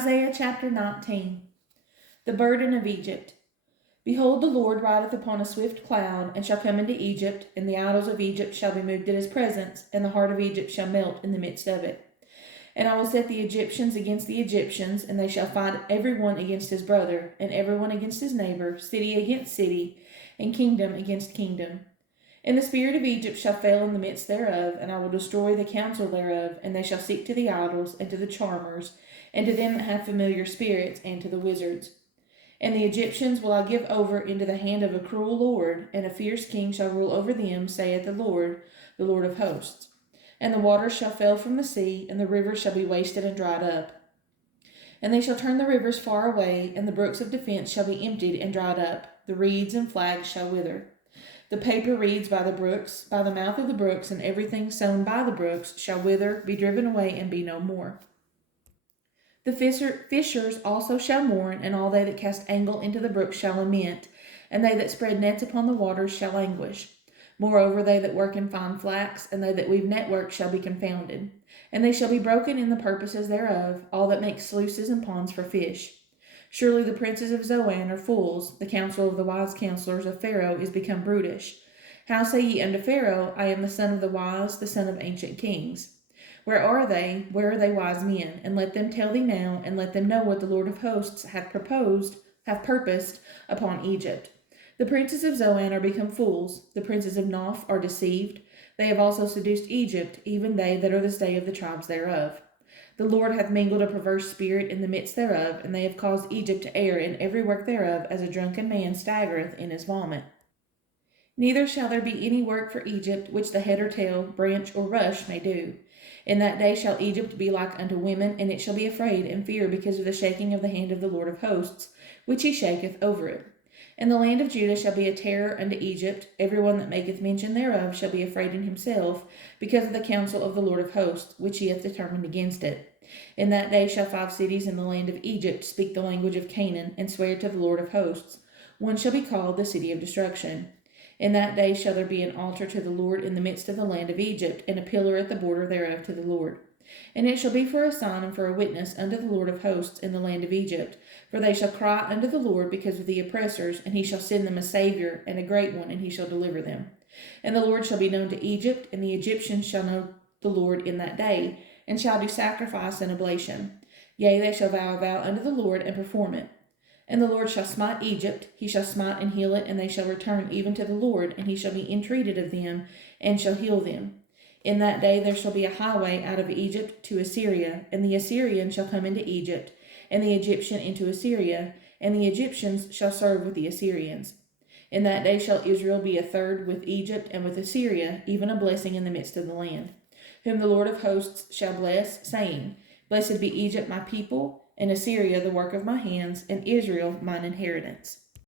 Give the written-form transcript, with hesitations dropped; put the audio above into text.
Isaiah chapter 19. The burden of Egypt. Behold, the Lord rideth upon a swift cloud, and shall come into Egypt, and the idols of Egypt shall be moved at his presence, and the heart of Egypt shall melt in the midst of it. And I will set the Egyptians against the Egyptians, and they shall fight every one against his brother, and every one against his neighbor, city against city, and kingdom against kingdom. And the spirit of Egypt shall fail in the midst thereof, and I will destroy the counsel thereof, and they shall seek to the idols, and to the charmers, and to them that have familiar spirits, and to the wizards. And the Egyptians will I give over into the hand of a cruel lord, and a fierce king shall rule over them, saith the Lord of hosts. And the waters shall fail from the sea, and the rivers shall be wasted and dried up. And they shall turn the rivers far away, and the brooks of defense shall be emptied and dried up. The reeds and flags shall wither. The paper reeds by the brooks, by the mouth of the brooks, and everything sown by the brooks shall wither, be driven away, and be no more. The fishers also shall mourn, and all they that cast angle into the brooks shall lament, and they that spread nets upon the waters shall languish. Moreover, they that work in fine flax, and they that weave network shall be confounded, and they shall be broken in the purposes thereof, all that make sluices and ponds for fish. Surely the princes of Zoan are fools, the counsel of the wise counselors of Pharaoh is become brutish. How say ye unto Pharaoh, I am the son of the wise, the son of ancient kings? Where are they? Where are they wise men? And let them tell thee now, and let them know what the Lord of hosts hath purposed upon Egypt. The princes of Zoan are become fools, the princes of Noph are deceived. They have also seduced Egypt, even they that are the stay of the tribes thereof. The Lord hath mingled a perverse spirit in the midst thereof, and they have caused Egypt to err in every work thereof, as a drunken man staggereth in his vomit. Neither shall there be any work for Egypt, which the head or tail, branch or rush may do. In that day shall Egypt be like unto women, and it shall be afraid and fear because of the shaking of the hand of the Lord of hosts, which he shaketh over it. And the land of Judah shall be a terror unto Egypt. Every one that maketh mention thereof shall be afraid in himself, because of the counsel of the Lord of hosts, which he hath determined against it. In that day shall 5 cities in the land of Egypt speak the language of Canaan, and swear to the Lord of hosts. One shall be called the city of destruction. In that day shall there be an altar to the Lord in the midst of the land of Egypt, and a pillar at the border thereof to the Lord. And it shall be for a sign and for a witness unto the Lord of hosts in the land of Egypt. For they shall cry unto the Lord because of the oppressors, and he shall send them a Savior, and a great one, and he shall deliver them. And the Lord shall be known to Egypt, and the Egyptians shall know the Lord in that day, and shall do sacrifice and oblation. Yea, they shall vow a vow unto the Lord, and perform it. And the Lord shall smite Egypt, he shall smite and heal it, and they shall return even to the Lord, and he shall be entreated of them, and shall heal them. In that day there shall be a highway out of Egypt to Assyria, and the Assyrian shall come into Egypt, and the Egyptian into Assyria, and the Egyptians shall serve with the Assyrians. In that day shall Israel be a third with Egypt and with Assyria, even a blessing in the midst of the land, whom the Lord of hosts shall bless, saying, Blessed be Egypt my people, and Assyria the work of my hands, and Israel mine inheritance.